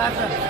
अच्छा रे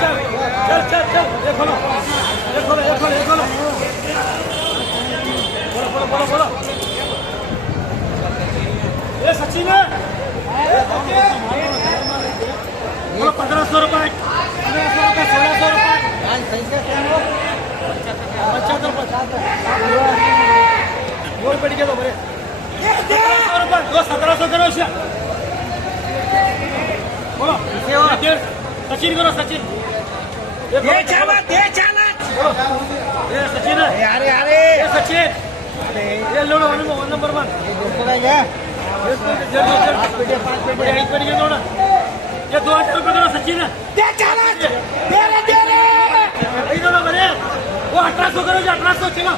चल चल चल चल देखो लो देखो लो देखो लो देखो लो बोलो बोलो बोलो बोलो ये सचिन है बोलो 1500 रुपए 1600 रुपए 75 बोल पड़ गया तो बोले 1700 रुपए 1700 करो इसे बोलो सचिन करो सचिन दे चाला बोलो ये सचिन है अरे अरे ये सचिन ये लो वन नंबर वन ये 2000 रुपए करो सचिन है दे चाला दे रे दोनों बने वो 1800 करो जो 1800 चलो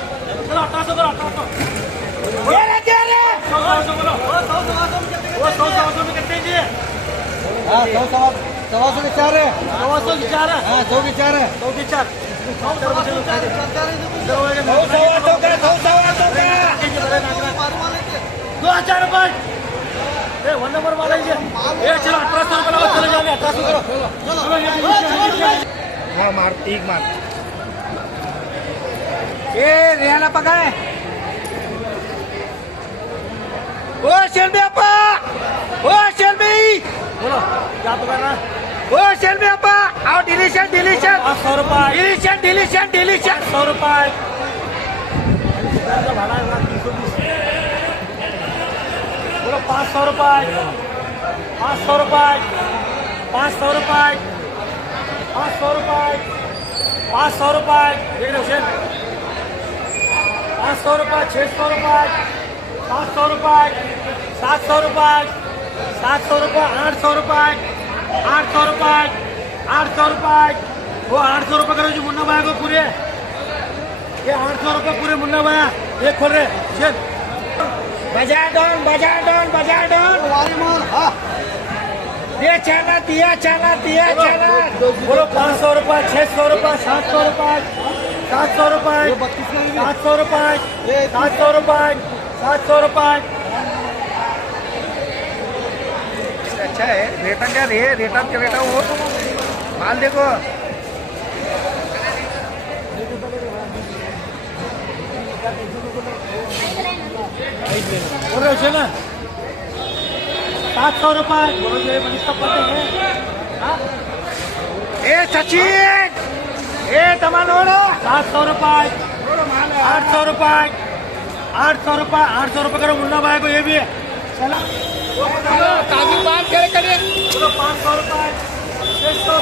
चलो 1800 करो 1800 दे रे 100 बोलो वो 100 में कितने चाहिए हां 100 के 4 है 100 की 4 है हां 100 के 4 है 100 की 4 2000 रुपए ये वन नंबर वाला ही ये चलो 1800 रुपए लगाओ चले जाने 1800 करो चलो हां मार ठीक मार ए रेला पकाए ओ शेल्बी अपा ओ शेल्बी बोलो क्या पकाना ओ शेल्बी अपा आओ डिलीशन 500 रुपए 100 रुपए बोलो 500 रुपए 500 रुपए 500 रुपए 500 रुपए 500 रुपए देख रहे हो 500 रुपए 600 रुपए 700 रुपए 700 रुपए 700 रुपए 800 रुपए 800 रुपए 800 रुपए वो 800 रुपए करो जो मुन्ना भाई को पूरे ये 800 रुपए पूरे मुन्ना भाई ये खोल रहे चल बाजार डॉन वाली माल हां दिया चाला बोलो 500 रुपए 600 रुपए 700 रुपए 700 रुपए 700 रुपए 700 रुपए 700 रुपए अच्छा है रेटा क्या रेटा वो माल देखो बोल रहे हो ना 700 रुपए बोलो ये मनीष का पते हैं ए सचिन ए तमानोड़ा 700 रुपए 800 रुपए 800 रुपए 800 रुपए करो मुन्ना भाई को ये भी है चला काफी बात करे बोलो 500 रुपए 600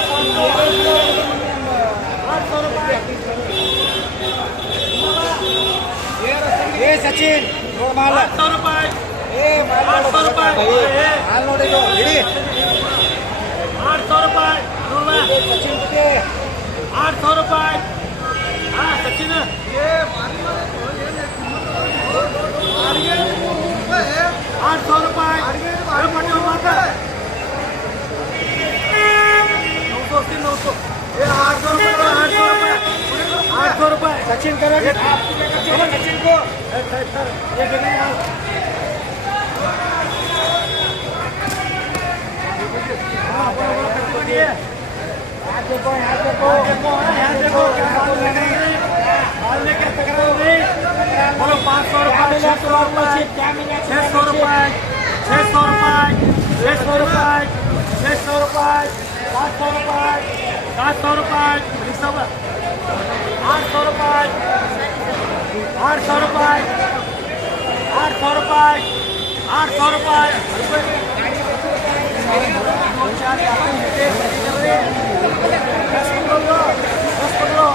800 रुपए ए सचिन माल 800 रुपए ए 800 रुपए माल नोड़े जो हिड़ी 800 रुपए सचिन के 800 रुपए हाँ सचिन ये 800 रुपए अरे पटेल माता 900 ये 800 रुपए 800 रुपए सचिन करोगे सचिन को ये कितने हाँ बोलो बोलो कितने दिए यहाँ देखो यहाँ देखो हाल में क्या तकरार हो गई बोलो 500 रुपए 600 रुपए 600 रुपए 600 रुपए 600 रुपए 600 रुपए 700 रुपए 700 रुपए 800 रुपए 800 रुपए 800 रुपए 800 रुपए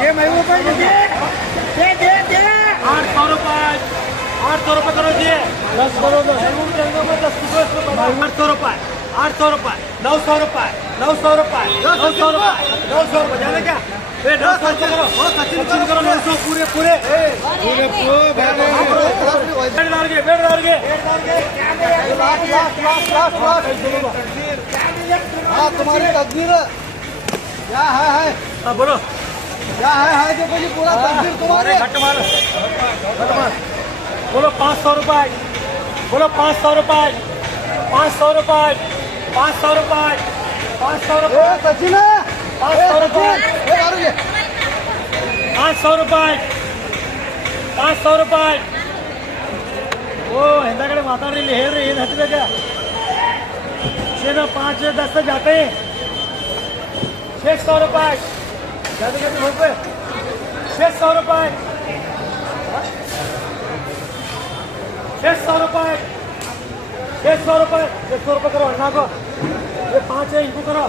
ये महबूब भाई दे 800 रुपए 800 रुपए करो जी 10 करो 10 800 रुपए 800 रुपए 900 रुपए 900 रुपए 900 रुपए 900 रुपए जाने क्या 900 करो सचिन करो 900 पूरे पूरे बेड डाल के तुम्हारी तकदीर क्या है हाँ बोलो क्या है देखो जी पूरा तकदीर तुम्हारे घट मार बोलो 500 रुपए बोलो 500 रुपए 500 रुपए 500 रुपए 500 रुपए सचिन 500 रुपये 500 रुपये 500 रुपये ओ हिंदाकडे माताडी हे रे हे नसते का 5 10 जाते हैं 600 रुपये जाते रुपये 600 रुपये 600 रुपये 600 रुपये 600 रुपये करो अन्ना को ये 5 है इनको करो